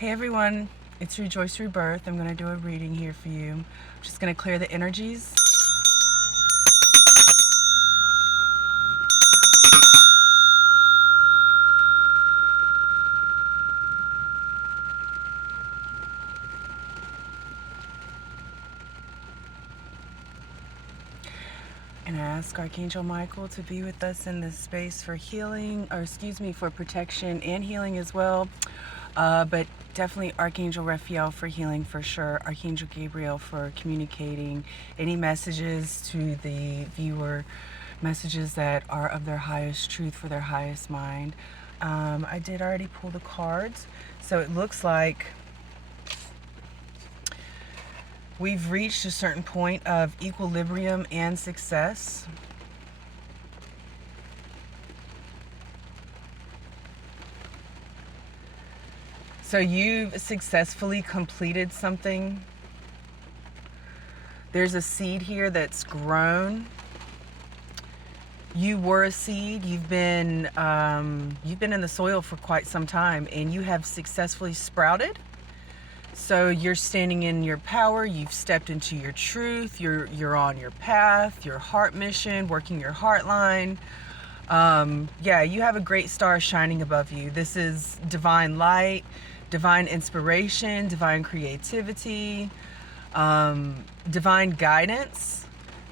Hey everyone, it's Rejoice Rebirth. I'm going to do a reading here for you. I'm just going to clear the energies. And I ask Archangel Michael to be with us in this space for healing, for protection and healing as well. But definitely Archangel Raphael for healing for sure. Archangel Gabriel for communicating any messages to the viewer, messages that are of their highest truth for their highest mind. I did already pull the cards, so it looks like we've reached a certain point of equilibrium and success. So you've successfully completed something. There's a seed here that's grown. You were a seed. You've been in the soil for quite some time, and you have successfully sprouted. So you're standing in your power. You've stepped into your truth. You're on your path, your heart mission, working your heart line. Yeah, you have a great star shining above you. This is divine light, divine inspiration, divine creativity, divine guidance,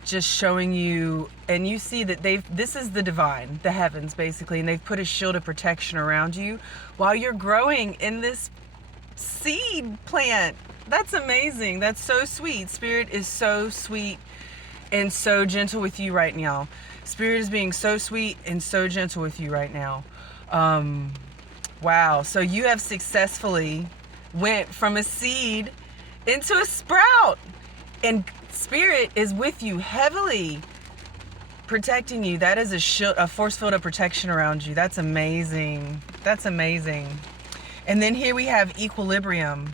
just showing you. And you see that this is the divine, the heavens basically, and they've put a shield of protection around you while you're growing in this seed plant. That's amazing. That's so sweet. Spirit is so sweet and so gentle with you right now. Spirit is being so sweet and so gentle with you right now. Wow. So you have successfully went from a seed into a sprout, and Spirit is with you heavily, protecting you. That is a force field of protection around you. That's amazing. That's amazing. And then here we have equilibrium.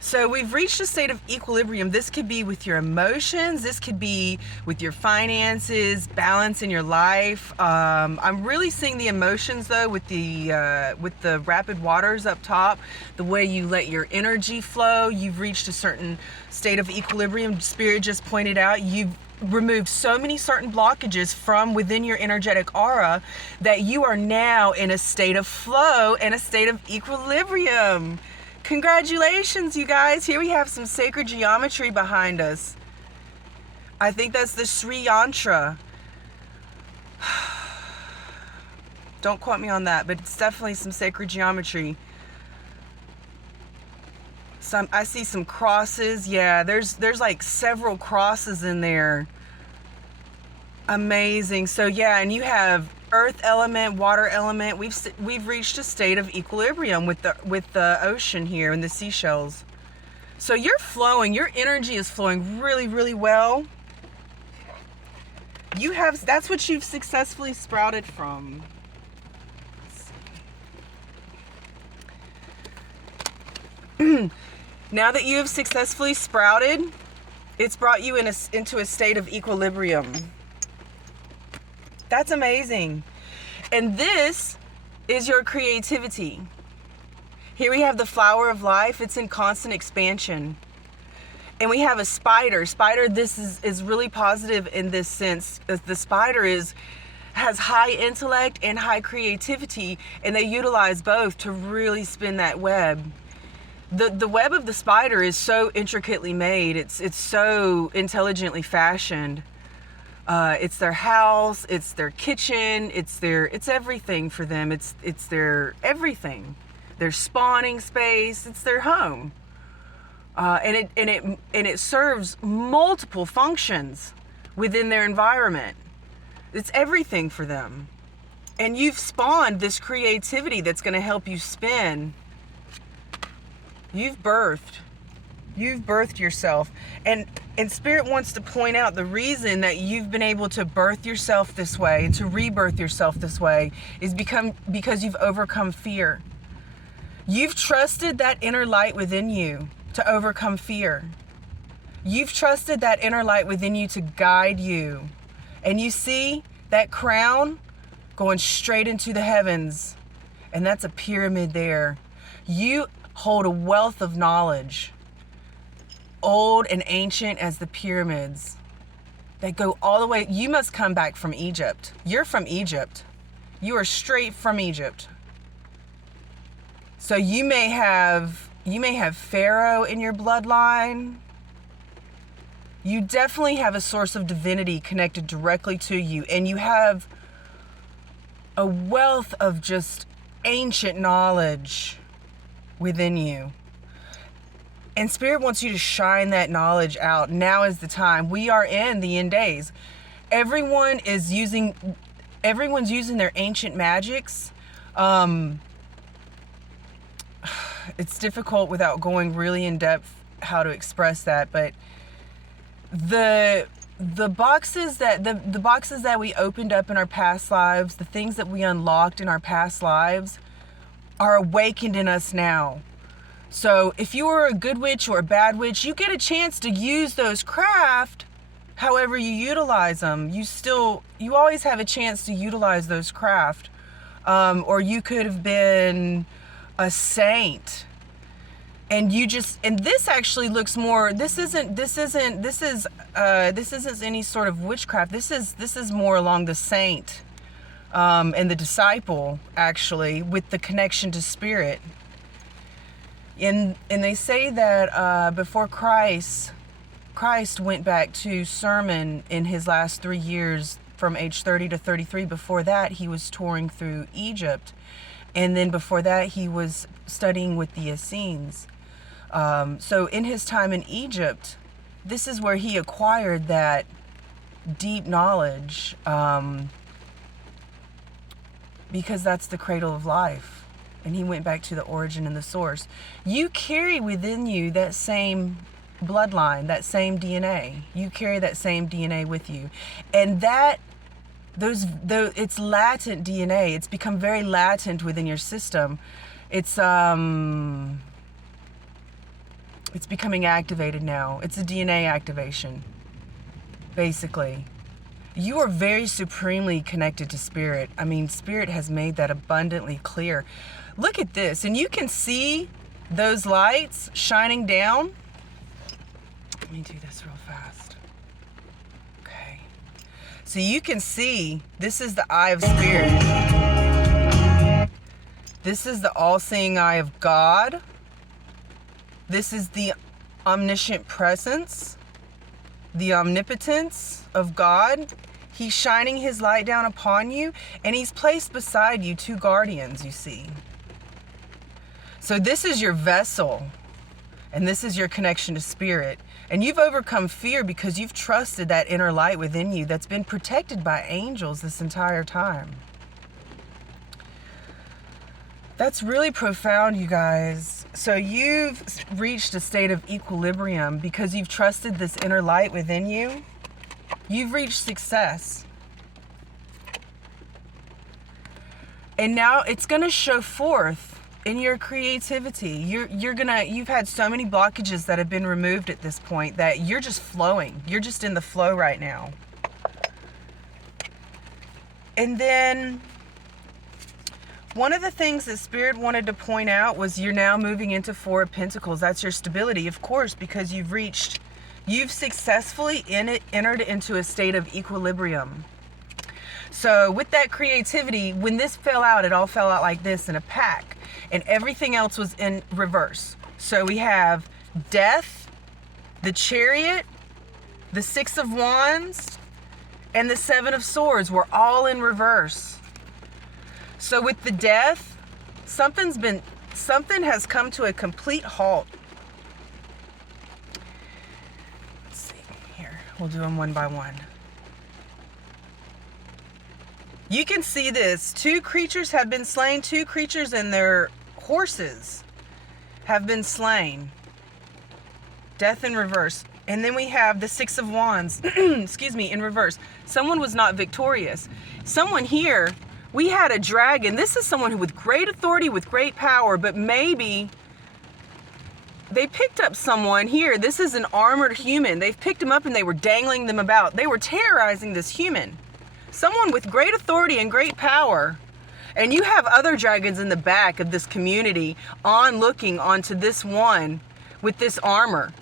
So we've reached a state of equilibrium. This could be with your emotions. This could be with your finances, balance in your life. I'm really seeing the emotions though with the rapid waters up top, the way you let your energy flow. You've reached a certain state of equilibrium. Spirit just pointed out you've removed so many certain blockages from within your energetic aura that you are now in a state of flow and a state of equilibrium. Congratulations, you guys. Here we have some sacred geometry behind us. I think that's the Sri Yantra. Don't quote me on that, but it's definitely some sacred geometry. I see some crosses. Yeah, there's like several crosses in there. Amazing. So yeah, and you have earth element, water element. We've reached a state of equilibrium with the ocean here and the seashells. So you're flowing. Your energy is flowing really, really well. That's what you've successfully sprouted from. Now that you have successfully sprouted, it's brought you into a state of equilibrium. That's amazing. And this is your creativity. Here we have the flower of life. It's in constant expansion. And we have a spider. Spider, this is really positive in this sense. The spider has high intellect and high creativity, and they utilize both to really spin that web. The web of the spider is so intricately made. It's so intelligently fashioned. It's their house, it's their kitchen, it's everything for them. It's their everything. Their spawning space, it's their home. And it serves multiple functions within their environment. It's everything for them. And you've spawned this creativity that's going to help you spin. You've birthed yourself. And Spirit wants to point out the reason that you've been able to birth yourself this way and to rebirth yourself this way is because you've overcome fear. You've trusted that inner light within you to overcome fear. You've trusted that inner light within you to guide you. And you see that crown going straight into the heavens. And that's a pyramid there. You hold a wealth of knowledge, old and ancient as the pyramids, that go all the way. You must come back from Egypt. You're from Egypt. You are straight from Egypt. So you may have Pharaoh in your bloodline. You definitely have a source of divinity connected directly to you, and you have a wealth of just ancient knowledge within you. And Spirit wants you to shine that knowledge out. Now is the time. We are in the end days. Everyone's using their ancient magics. It's difficult without going really in depth how to express that, but the boxes that we opened up in our past lives, the things that we unlocked in our past lives, are awakened in us now. So if you are a good witch or a bad witch, you get a chance to use those craft however you utilize them. You always have a chance to utilize those craft. Or you could have been a saint. And this actually looks more, this isn't any sort of witchcraft. This is more along the saint and the disciple, actually, with the connection to Spirit. And they say that before Christ went back to sermon in his last 3 years, from age 30 to 33. Before that, he was touring through Egypt. And then before that, he was studying with the Essenes. So in his time in Egypt, this is where he acquired that deep knowledge, because that's the cradle of life. And he went back to the origin and the source. You carry within you that same bloodline, that same DNA. You carry that same DNA with you. And it's latent DNA. It's become very latent within your system. It's becoming activated now. It's a DNA activation, basically. You are very supremely connected to Spirit. I mean, Spirit has made that abundantly clear. Look at this, and you can see those lights shining down. Let me do this real fast. Okay. So you can see, this is the eye of Spirit. This is the all-seeing eye of God. This is the omniscient presence, the omnipotence of God. He's shining his light down upon you, and he's placed beside you 2 guardians, you see. So this is your vessel, and this is your connection to Spirit. And you've overcome fear because you've trusted that inner light within you that's been protected by angels this entire time. That's really profound, you guys. So you've reached a state of equilibrium because you've trusted this inner light within you. You've reached success. And now it's going to show forth in your creativity. You've had so many blockages that have been removed at this point that you're just flowing. You're just in the flow right now. And then one of the things that Spirit wanted to point out was you're now moving into 4 of Pentacles. That's your stability, of course, because you've successfully entered into a state of equilibrium. So with that creativity, when this fell out, it all fell out like this in a pack, and everything else was in reverse. So we have Death, the Chariot, the 6 of Wands, and the 7 of Swords were all in reverse. So with the Death, something has come to a complete halt. Let's see here. We'll do them one by one. You can see this. 2 creatures have been slain. 2 creatures and their horses have been slain. Death in reverse. And then we have the 6 of Wands, excuse me, in reverse. Someone was not victorious. Someone here, we had a dragon. This is someone who with great authority, with great power, but maybe they picked up someone here. This is an armored human. They've picked him up and they were dangling them about. They were terrorizing this human. Someone with great authority and great power, And you have other dragons in the back of this community looking onto this one with this armor.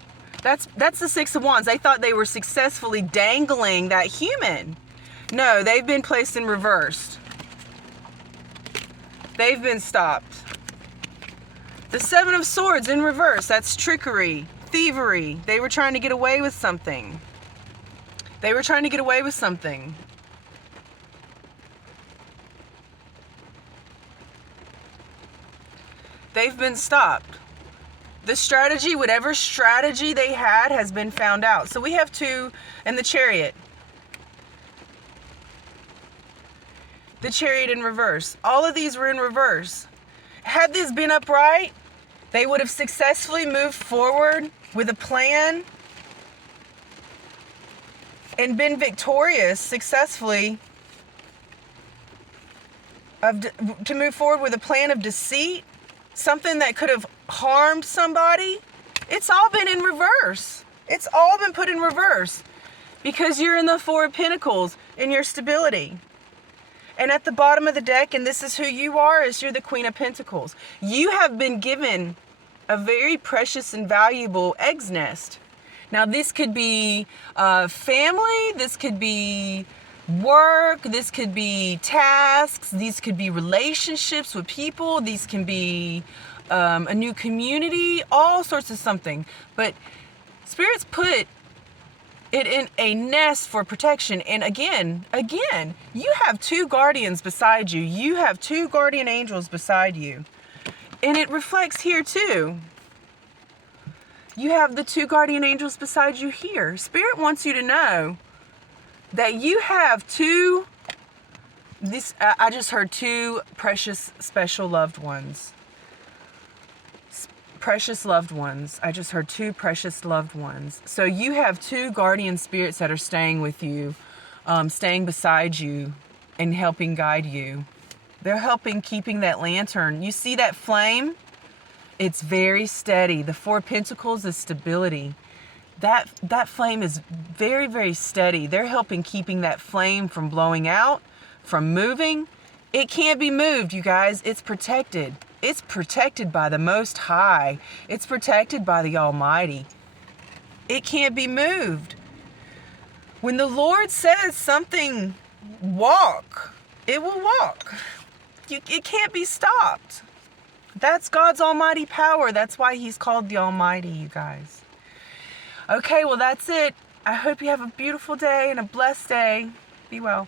That's the Six of Wands. They thought they were successfully dangling that human. No, they've been placed in reverse. They've been stopped. The Seven of Swords in reverse. That's trickery, thievery. They were trying to get away with something. They were trying to get away with something. They've been stopped. The strategy, whatever strategy they had, has been found out. So we have two in the Chariot. The Chariot in reverse. All of these were in reverse. Had this been upright, they would have successfully moved forward with a plan and been victorious successfully to move forward with a plan of deceit, something that could have harmed somebody. It's all been in reverse. It's all been put in reverse because you're in the Four of Pentacles in your stability. And at the bottom of the deck, and this is who you are, is you're the Queen of Pentacles. You have been given a very precious and valuable egg's nest. Now, this could be family, this could be work, this could be tasks, these could be relationships with people, these can be a new community, all sorts of something. But Spirit's put it in a nest for protection. And again, you have two guardians beside you. You have two guardian angels beside you. And it reflects here too. You have the two guardian angels beside you here. Spirit wants you to know that you have two, I just heard two precious, special loved ones. Precious loved ones. I just heard two precious loved ones. So you have two guardian spirits that are staying with you, staying beside you and helping guide you. They're helping keeping that lantern. You see that flame? It's very steady. The Four of Pentacles is stability. That flame is very, very steady. They're helping keeping that flame from blowing out, from moving. It can't be moved, you guys. It's protected. It's protected by the Most High. It's protected by the Almighty. It can't be moved. When the Lord says something, walk, it will walk. It can't be stopped. That's God's almighty power. That's why he's called the Almighty, you guys. Okay, well, that's it. I hope you have a beautiful day and a blessed day. Be well.